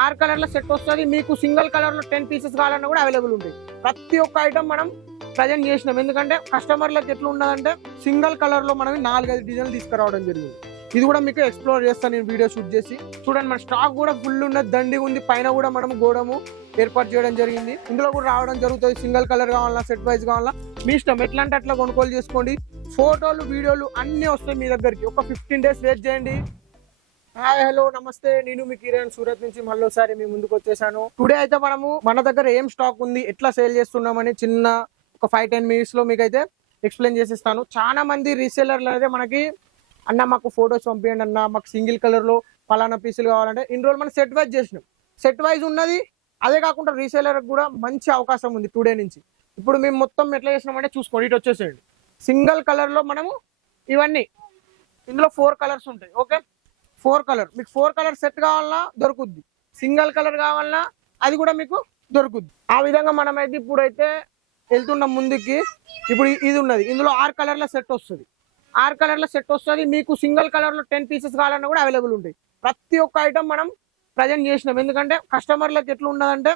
6 కలర్ల set వస్తుంది. మీకు single colour లో 10 పీసెస్ కావాలన్నా కూడా అవైలబుల్ ఉంటాయి. ప్రతి ఒక్క ఐటమ్ మనం ప్రజెంట్ చేసినాం. ఎందుకంటే కస్టమర్లకు ఎట్లా ఉన్నదంటే సింగిల్ కలర్ లో మనం 4-5 డిజైన్లు తీసుకురావడం జరిగింది. ఇది కూడా మీకు ఎక్స్ప్లోర్ చేస్తాను నేను వీడియో షూట్ చేసి. చూడండి మన స్టాక్ కూడా ఫుల్ ఉన్నది, దండి ఉంది. పైన కూడా మనం గోడము ఏర్పాటు చేయడం జరిగింది. ఇందులో కూడా రావడం జరుగుతుంది. సింగిల్ కలర్ కావాలన్నా సెట్ వైజ్ కావాలన్నా మీ ఇష్టం, ఎట్లా అంటే అట్లా కొనుగోలు చేసుకోండి. ఫోటోలు వీడియోలు అన్నీ వస్తాయి మీ దగ్గరికి. ఒక 15 days వెయిట్ చేయండి. హాయ్ హలో నమస్తే, నేను మీ కిరణ్ సూరత్ నుంచి మళ్ళీసారి మీ ముందుకు వచ్చేసాను. టుడే అయితే మనము మన దగ్గర ఏం స్టాక్ ఉంది, ఎట్లా సేల్ చేస్తున్నామని చిన్న ఒక 5-10 minutes లో మీకు అయితే ఎక్స్ప్లెయిన్ చేసిస్తాను. చాలా మంది రీసేలర్లు అయితే మనకి అన్న మాకు ఫొటోస్ పంపించండి అన్న, మాకు సింగిల్ కలర్ లో పలానా పీసులు కావాలంటే ఇన్ని రోజులు మనం సెట్ వైజ్ చేసినాం. సెట్ వైజ్ ఉన్నది. అదే కాకుండా రీసేలర్ కూడా మంచి అవకాశం ఉంది టుడే నుంచి. ఇప్పుడు మేము మొత్తం ఎట్లా చేసినామంటే చూసుకోండి, ఇటు వచ్చేసేయండి. సింగిల్ కలర్ లో మనము ఇవన్నీ, ఇందులో 4 కలర్స్ ఉంటాయి. ఓకే, 4 కలర్, మీకు 4 కలర్ సెట్ కావాలన్నా దొరుకుద్ది, సింగిల్ కలర్ కావాలన్నా అది కూడా మీకు దొరుకుద్ది. ఆ విధంగా మనమైతే ఇప్పుడైతే వెళ్తున్నాం ముందుకి. ఇప్పుడు ఇది ఉన్నది, ఇందులో 6 కలర్ల సెట్ వస్తుంది. 6 కలర్ల సెట్ వస్తుంది. మీకు సింగిల్ కలర్ లో 10 పీసెస్ కావాలన్నా కూడా అవైలబుల్ ఉంటాయి. ప్రతి ఒక్క ఐటమ్ మనం ప్రజెంట్ చేసినాం. ఎందుకంటే కస్టమర్లకు ఎట్లా ఉన్నదంటే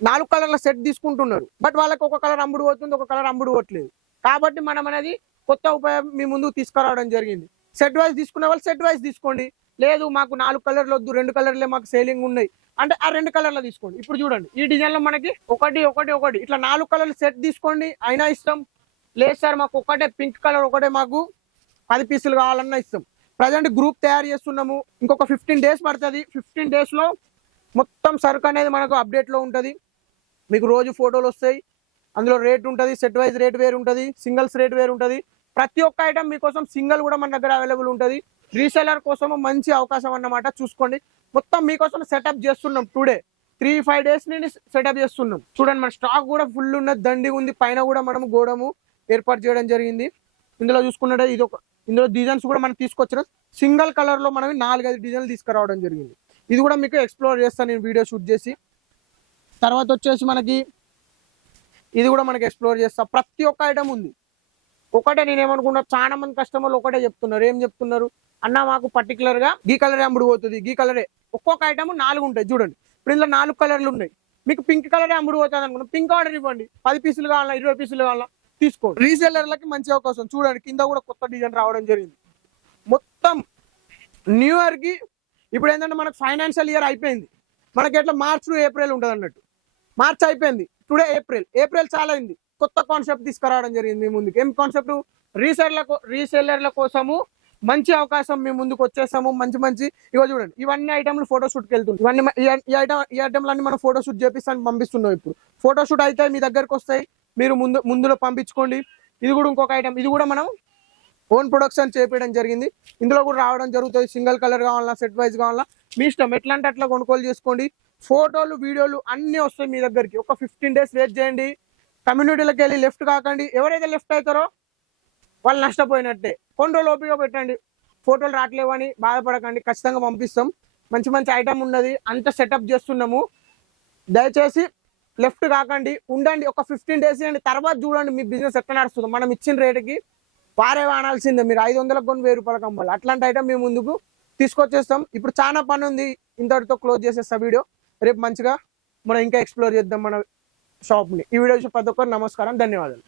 4 కలర్ల సెట్ తీసుకుంటున్నారు, బట్ వాళ్ళకి ఒక కలర్ అమ్ముడు పోతుంది, ఒక కలర్ అమ్ముడు పోవట్లేదు. కాబట్టి మనం అనేది కొత్త ఉపాయం మీ ముందుకు తీసుకురావడం జరిగింది. సెట్ వైజ్ తీసుకునే వాళ్ళు సెట్ వైజ్ తీసుకోండి. లేదు మాకు 4 కలర్లు వద్దు, 2 కలర్లే మాకు సేలింగ్ ఉన్నాయి అంటే ఆ 2 కలర్లు తీసుకోండి. ఇప్పుడు చూడండి ఈ డిజైన్ లో మనకి ఒకటి ఇట్లా 4 కలర్లు సెట్ తీసుకోండి. అయినా ఇస్తాం. లేదు సార్ మాకు ఒకటే పింక్ కలర్ ఒకటే మాకు 10 పీసులు కావాలన్నా ఇస్తాం. ప్రజెంట్ గ్రూప్ తయారు చేస్తున్నాము. ఇంకొక 15 days పడుతుంది. 15 days లో మొత్తం సరుకు అనేది మనకు అప్డేట్ లో ఉంటుంది. మీకు రోజు ఫోటోలు వస్తాయి, అందులో రేట్ ఉంటుంది. సెట్ వైజ్ రేట్ వేరు ఉంటుంది, సింగిల్స్ రేట్ వేరు ఉంటుంది. ప్రతి ఒక్క ఐటమ్ మీకోసం సింగిల్ కూడా మన దగ్గర అవైలబుల్ ఉంటుంది. రీసెలర్ కోసం మంచి అవకాశం అన్నమాట. చూసుకోండి, మొత్తం మీకోసం సెటప్ చేస్తున్నాం. టుడే 3-5 days నుండి సెటప్ చేస్తున్నాం. చూడండి మన స్టాక్ కూడా ఫుల్ ఉన్నది, దండి ఉంది. పైన కూడా మనం గోడము ఏర్పాటు చేయడం జరిగింది. ఇందులో చూసుకున్నట్టు ఇందులో డిజైన్స్ కూడా మనం తీసుకొచ్చిన సింగిల్ కలర్ లో మనం 4-5 డిజైన్లు తీసుకురావడం జరిగింది. ఇది కూడా మీకు ఎక్స్ప్లోర్ చేస్తాను నేను వీడియో షూట్ చేసి. తర్వాత వచ్చేసి మనకి ఇది కూడా మనకి ఎక్స్ప్లోర్ చేస్తా. ప్రతి ఒక్క ఐటమ్ ఉంది. ఒకటే నేను ఏమనుకున్నా, చాలా మంది కస్టమర్లు ఒకటే చెప్తున్నారు. ఏం చెప్తున్నారు అన్న, మాకు పర్టికులర్ గా గీ కలరే అమ్ముడు పోతుంది, గీ కలరే. ఒక్కొక్క ఐటమ్ 4 ఉంటాయి. చూడండి ఇప్పుడు ఇందులో 4 కలర్లు ఉన్నాయి. మీకు పింక్ కలరే అమ్ముడు పోతుంది అనుకున్నా, పింక్ ఆర్డర్ ఇవ్వండి. 10 పీసులు కావాలన్నా 20 పీసులు కావాలన్నా తీసుకోండి. రీసెలర్లకి మంచి అవకాశం. చూడండి కింద కూడా కొత్త డిజైన్ రావడం జరిగింది. మొత్తం న్యూ ఇయర్ కి ఇప్పుడు ఏంటంటే మనకు ఫైనాన్షియల్ ఇయర్ అయిపోయింది. మనకి ఎట్లా మార్చ్ టు ఏప్రిల్ ఉంటుంది అన్నట్టు. మార్చ్ అయిపోయింది, టుడే ఏప్రిల్ చాలా అయింది. కొత్త కాన్సెప్ట్ తీసుకురావడం జరిగింది మీ ముందుకు. ఏం కాన్సెప్ట్? రీసెల్లర్ల కోసము మంచి అవకాశం మీ ముందుకు వచ్చేసాము. మంచి ఇగో చూడండి, ఇవన్నీ ఐటమ్లు ఫోటోషూట్కి వెళ్తుంది. ఇవన్నీ ఈ ఐటమ్లన్నీ మనం ఫోటోషూట్ చేపిస్తాను పంపిస్తున్నాం. ఇప్పుడు ఫోటోషూట్ అయితే మీ దగ్గరకు వస్తాయి, మీరు ముందులో పంపించుకోండి. ఇది కూడా ఇంకొక ఐటమ్, ఇది కూడా మనం ఓన్ ప్రొడక్షన్ చేపించడం జరిగింది. ఇందులో కూడా రావడం జరుగుతుంది. సింగిల్ కలర్ కావాలన్నా సెట్ వైజ్ కావాలన్నా మీ ఇష్టం, ఎట్లా అంటే అట్లా కొనుగోలు చేసుకోండి. ఫోటోలు వీడియోలు అన్నీ వస్తాయి మీ దగ్గరికి. ఒక 15 days వెయిట్ చేయండి. కమ్యూనిటీలోకి వెళ్ళి లెఫ్ట్ కాకండి. ఎవరైతే లెఫ్ట్ అవుతారో వాళ్ళు నష్టపోయినట్టే. కొన్ని రోజులు ఓపిక పెట్టండి. ఫోటోలు రావట్లేవని బాధపడకండి, ఖచ్చితంగా పంపిస్తాం. మంచి ఐటమ్ ఉన్నది, అంత సెటప్ చేస్తున్నాము. దయచేసి లెఫ్ట్ కాకండి, ఉండండి. ఒక 15 days చేయండి, తర్వాత చూడండి మీ బిజినెస్ ఎట్లా నడుస్తుందో. మనం ఇచ్చిన రేటుకి వారే వానాల్సిందే. మీరు 500లకు కొని 1000 రూపాయలకు అమ్మాలి. అట్లాంటి ఐటమ్ మేము ముందుకు తీసుకొచ్చేస్తాం. ఇప్పుడు చాలా పని ఉంది, ఇంతటితో క్లోజ్ చేసేస్తా వీడియో. రేపు మంచిగా మనం ఇంకా ఎక్స్ప్లోర్ చేద్దాం మన షాప్ని. ఈ వీడియో చూసి ప్రతి ఒక్కరు నమస్కారం, ధన్యవాదాలు.